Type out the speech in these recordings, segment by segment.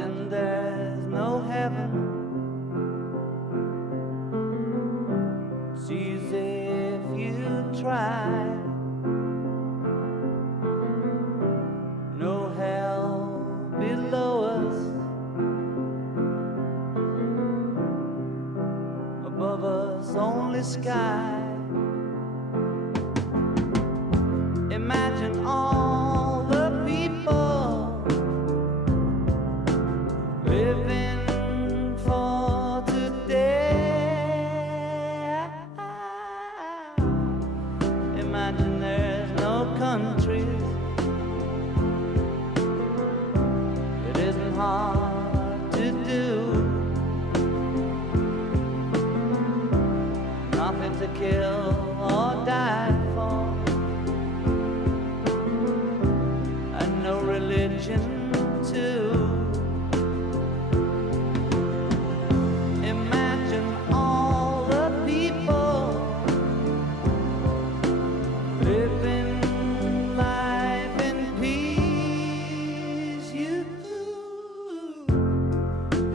Imagine there's no heaven. It's easy if you try. No hell below us, above us only sky. Imagine all the people living for today. Imagine there's no countries. It isn't hard to do. Nothing to kill or die for, and no religion too. Imagine all the people living life in peace.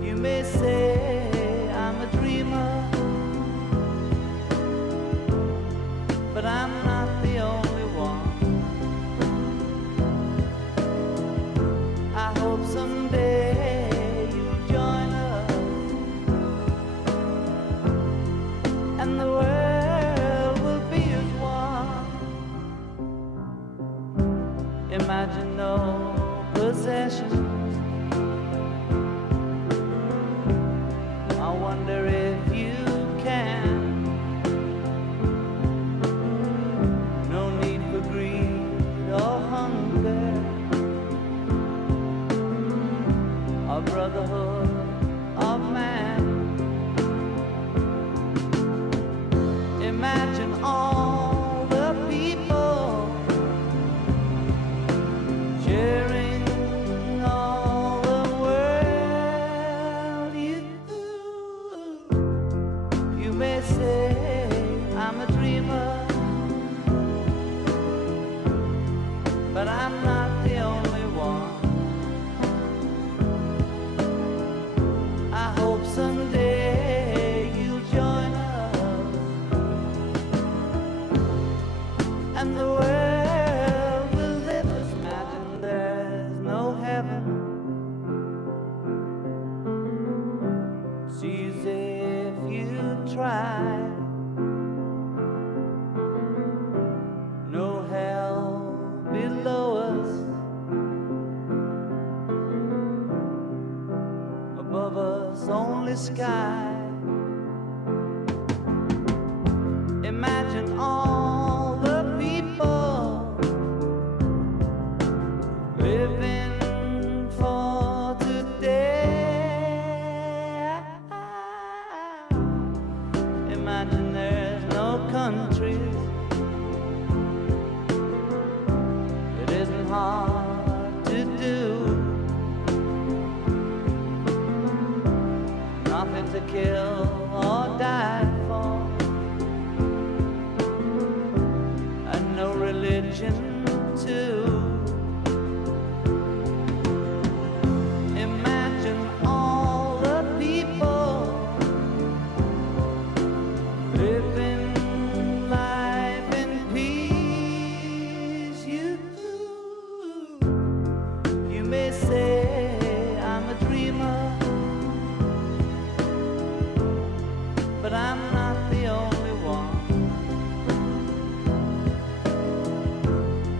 You may say I'm a dreamer, but I'm not the only one. I hope someday you'll join us, and the world will be as one. Imagine no possessions. I wonder if you can. No need for greed or hunger, a brotherhood of man. Imagine all the people sharing all the world. You may say I'm a dreamer, but I'm not the only one. I hope someday you'll join us, and the world will live as. Imagine there's no heaven. It's easy if you try. No hell below us, above us only sky. Imagine all the people living for today. Imagine there's no countries. It isn't hard to do. Nothing to kill or die for, and no religion too. Imagine all the people living life in peace. You may say I'm a dreamer, but I'm not the only one.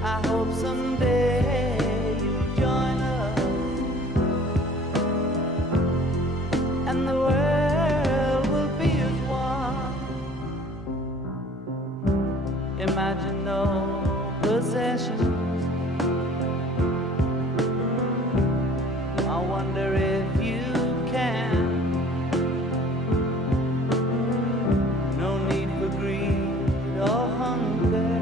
I hope someday you'll join us, and the world will be as one. Imagine no possessions. I wonder if you can. No need for greed or hunger,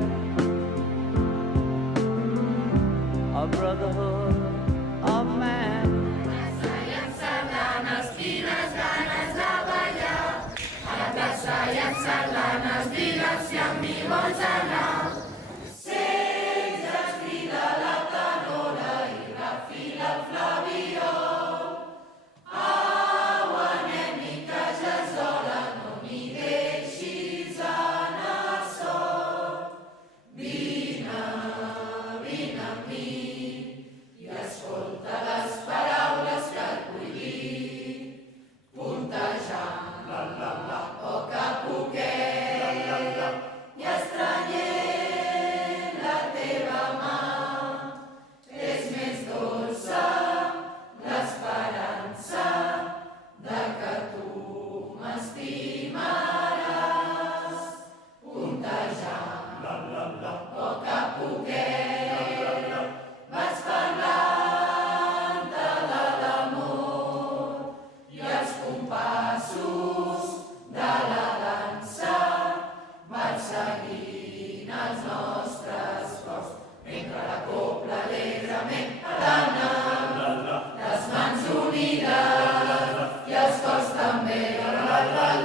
a brotherhood of man. Sayang salah nas dinas ganas labaya. Ada sayang salah nas dinas yang mimozana. Senza sfida la canona, la fila Flavio. la